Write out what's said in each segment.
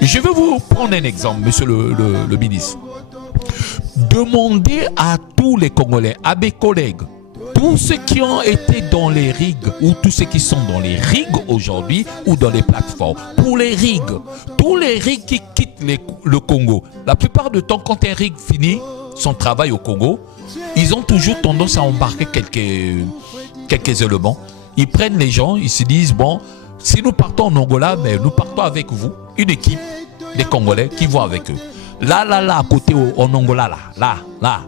Je vais vous prendre un exemple, monsieur le ministre. Demandez à tous les Congolais, à mes collègues, tous ceux qui ont été dans les rigs ou tous ceux qui sont dans les rigs aujourd'hui ou dans les plateformes, pour les rigs, tous les rigs qui quittent le Congo, la plupart du temps quand un rig finit son travail au Congo, ils ont toujours tendance à embarquer quelques éléments. Ils prennent les gens, ils se disent bon, si nous partons en Angola, mais nous partons avec vous, une équipe des Congolais qui vont avec eux. Là, à côté en Angola, là,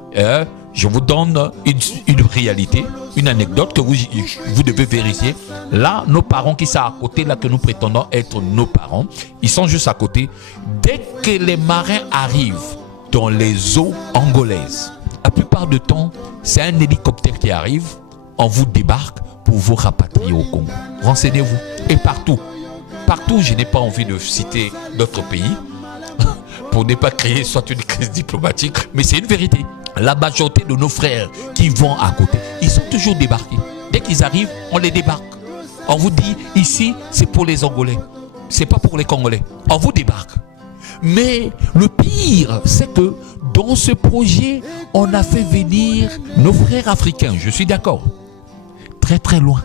je vous donne une réalité, une anecdote que vous devez vérifier. Là, nos parents qui sont à côté, là que nous prétendons être nos parents, ils sont juste à côté. Dès que les marins arrivent dans les eaux angolaises, la plupart du temps, c'est un hélicoptère qui arrive, on vous débarque pour vous rapatrier au Congo. Renseignez-vous. Et partout, je n'ai pas envie de citer d'autres pays, pour ne pas créer soit une crise diplomatique, mais c'est une vérité. La majorité de nos frères qui vont à côté, ils sont toujours débarqués. Dès qu'ils arrivent, on les débarque. On vous dit, ici, c'est pour les Angolais. C'est pas pour les Congolais. On vous débarque. Mais le pire, c'est que dans ce projet, on a fait venir nos frères africains, je suis d'accord, très très loin,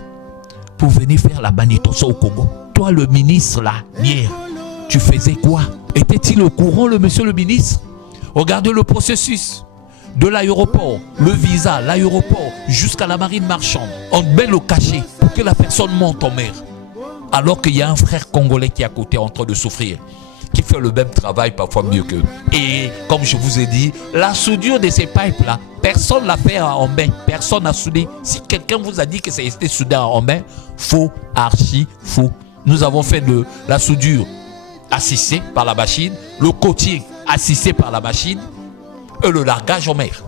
pour venir faire la manutention au Congo. Toi, le ministre là, hier, tu faisais quoi? Était-il au courant, le monsieur le ministre? Regardez le processus de l'aéroport, le visa, l'aéroport, jusqu'à la marine marchande. On met le cachet pour que la personne monte en mer. Alors qu'il y a un frère congolais qui est à côté en train de souffrir, qui fait le même travail, parfois mieux qu'eux. Et comme je vous ai dit, la soudure de ces pipes-là, personne ne l'a fait en main, personne n'a soudé. Si quelqu'un vous a dit que c'était soudé en main, faux, archi, faux. Nous avons fait de la soudure assisté par la machine, le côtier assisté par la machine et le largage en mer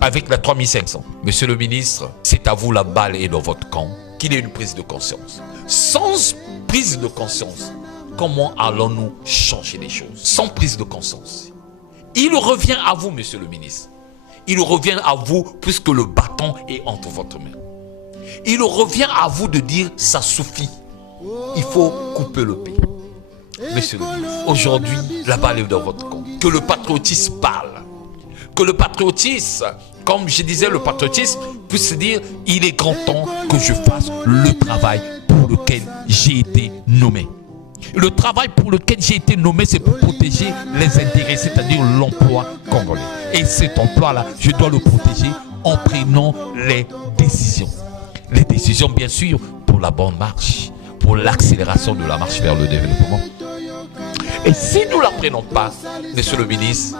avec la 3500. Monsieur le ministre, c'est à vous, la balle est dans votre camp, qu'il y ait une prise de conscience. Sans prise de conscience, comment allons-nous changer les choses? Sans prise de conscience. Il revient à vous, monsieur le ministre. Il revient à vous puisque le bâton est entre votre main. Il revient à vous de dire ça suffit. Il faut couper le pays. Monsieur le ministre, aujourd'hui, la balle est dans votre camp. Que le patriotisme parle. Que le patriotisme, comme je disais, le patriotisme puisse se dire, il est grand temps que je fasse le travail pour lequel j'ai été nommé. Le travail pour lequel j'ai été nommé, c'est pour protéger les intérêts, c'est-à-dire l'emploi congolais. Et cet emploi-là, je dois le protéger en prenant les décisions. Les décisions, bien sûr, pour la bonne marche, pour l'accélération de la marche vers le développement. Et si nous ne la prenons pas, monsieur le ministre,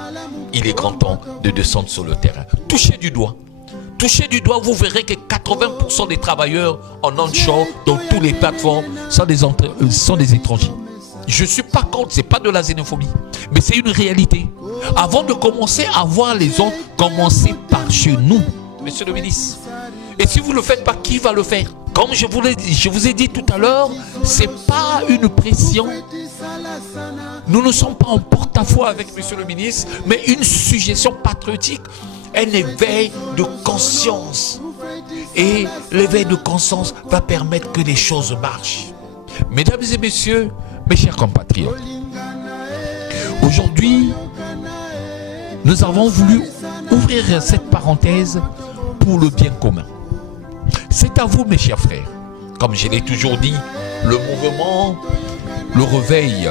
il est grand temps de descendre sur le terrain. Touchez du doigt. Touchez du doigt, vous verrez que 80% des travailleurs en onshore, dans toutes les plateformes, sont des étrangers. Je ne suis pas contre, ce n'est pas de la xénophobie, mais c'est une réalité. Avant de commencer à voir les autres, commencez par chez nous, monsieur le ministre. Et si vous ne le faites pas, qui va le faire? Comme je vous ai dit tout à l'heure, ce n'est pas une pression. Nous ne sommes pas en porte-à-faux avec monsieur le ministre, mais une suggestion patriotique, un éveil de conscience. Et l'éveil de conscience va permettre que les choses marchent. Mesdames et messieurs, mes chers compatriotes, aujourd'hui, nous avons voulu ouvrir cette parenthèse pour le bien commun. C'est à vous, mes chers frères. Comme je l'ai toujours dit, le mouvement, le réveil,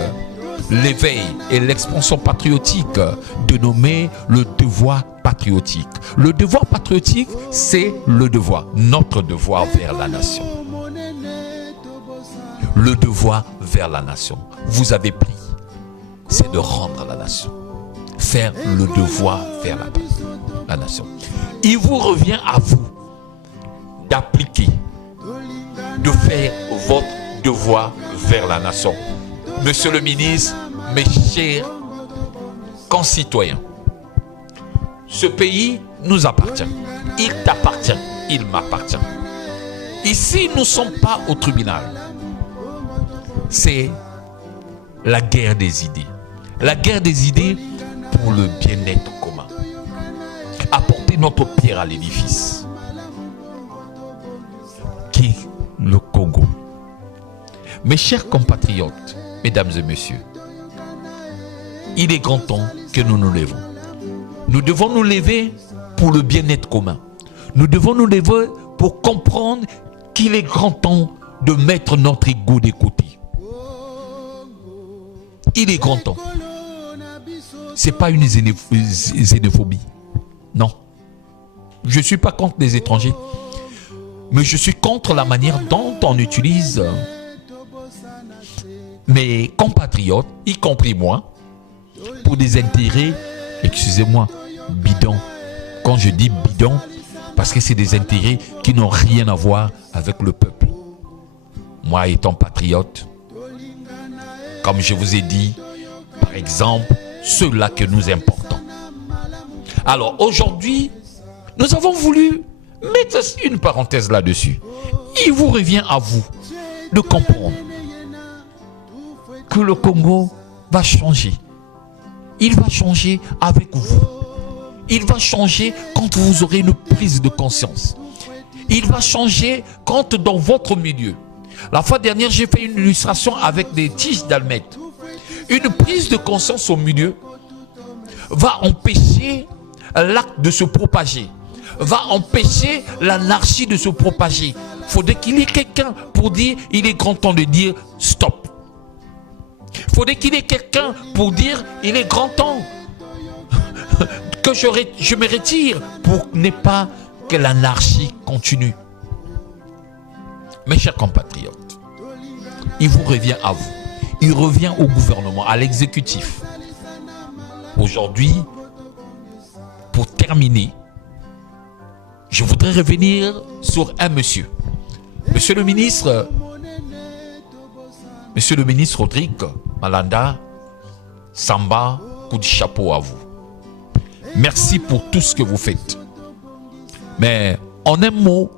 l'éveil et l'expansion patriotique de nommer le devoir patriotique. Le devoir patriotique, c'est le devoir, notre devoir vers la nation. Le devoir vers la nation. Vous avez pris, c'est de rendre la nation. Faire le devoir vers la nation. Il vous revient à vous d'appliquer, de faire votre devoir vers la nation. Monsieur le ministre, mes chers concitoyens, ce pays nous appartient. Il t'appartient, il m'appartient. Ici, nous ne sommes pas au tribunal. C'est la guerre des idées. La guerre des idées pour le bien-être commun. Apporter notre pierre à l'édifice, qui est le Congo. Mes chers compatriotes, mesdames et messieurs, il est grand temps que nous nous levons. Nous devons nous lever pour le bien-être commun. Nous devons nous lever pour comprendre qu'il est grand temps de mettre notre ego de côté. Il est grand temps. Ce n'est pas une xénophobie. Non. Je ne suis pas contre les étrangers. Mais je suis contre la manière dont on utilise mes compatriotes, y compris moi, pour des intérêts, excusez-moi, bidons. Quand je dis bidons, parce que c'est des intérêts qui n'ont rien à voir avec le peuple. Moi étant patriote, comme je vous ai dit, par exemple, ceux-là que nous importons. Alors aujourd'hui, nous avons voulu mettre une parenthèse là-dessus. Il vous revient à vous de comprendre que le Congo va changer. Il va changer avec vous. Il va changer quand vous aurez une prise de conscience. Il va changer quand dans votre milieu. La fois dernière, j'ai fait une illustration avec des tiges d'almette. Une prise de conscience au milieu va empêcher l'acte de se propager, va empêcher l'anarchie de se propager. Il faudrait qu'il y ait quelqu'un pour dire, il est grand temps de dire stop. Il faudrait qu'il y ait quelqu'un pour dire, il est grand temps que je me retire pour ne pas que l'anarchie continue. Mes chers compatriotes, il vous revient à vous. Il revient au gouvernement, à l'exécutif. Aujourd'hui, pour terminer, je voudrais revenir sur un monsieur. Monsieur le ministre Rodrigue Malanda Samba, coup de chapeau à vous. Merci pour tout ce que vous faites. Mais en un mot,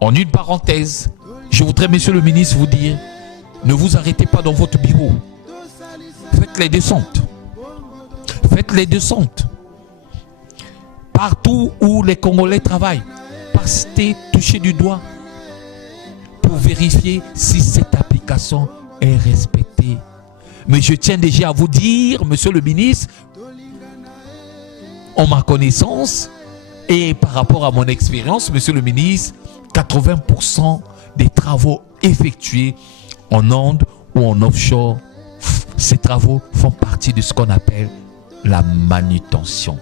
en une parenthèse, je voudrais, monsieur le ministre, vous dire, ne vous arrêtez pas dans votre bureau. Faites les descentes. Faites les descentes. Partout où les Congolais travaillent, passez, touchez du doigt pour vérifier si cette application est respectée. Mais je tiens déjà à vous dire, monsieur le ministre, en ma connaissance et par rapport à mon expérience, monsieur le ministre, 80% des travaux effectués en onde ou en offshore, ces travaux font partie de ce qu'on appelle la manutention.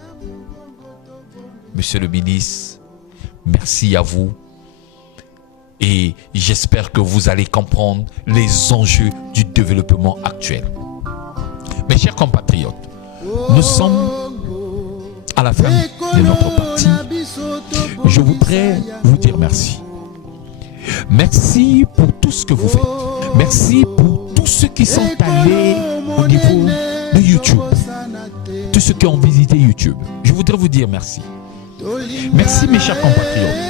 Monsieur le ministre, merci à vous et j'espère que vous allez comprendre les enjeux du développement actuel. Mes chers compatriotes, nous sommes à la fin de notre partie. Je voudrais vous dire merci. Merci pour tout ce que vous faites. Merci pour tous ceux qui sont allés au niveau de YouTube. Tous ceux qui ont visité YouTube. Je voudrais vous dire merci. Merci mes chers compatriotes.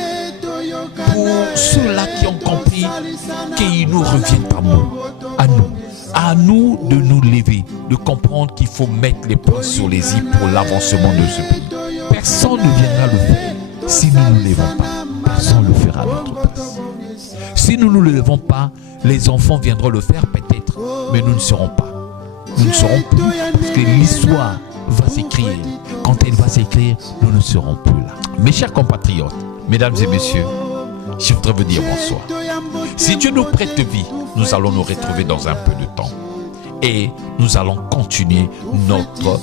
Pour ceux-là qui ont compris qu'il nous revient à nous de nous lever, de comprendre qu'il faut mettre les points sur les i pour l'avancement de ce pays. Personne ne viendra le faire si nous ne nous levons pas. Personne ne le fera à notre place. Si nous ne nous levons pas, les enfants viendront le faire peut-être, mais nous ne serons pas. Nous ne serons plus parce que l'histoire va s'écrire. Quand elle va s'écrire, nous ne serons plus là. Mes chers compatriotes, mesdames et messieurs, je voudrais vous dire bonsoir. Si Dieu nous prête vie, nous allons nous retrouver dans un peu de temps. Et nous allons continuer notre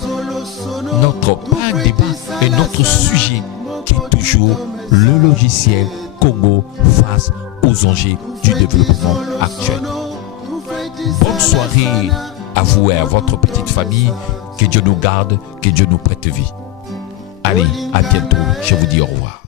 débat et notre sujet qui est toujours le logiciel Congo face aux enjeux du développement actuel. Bonne soirée à vous et à votre petite famille. Que Dieu nous garde, que Dieu nous prête vie. Allez, à bientôt. Je vous dis au revoir.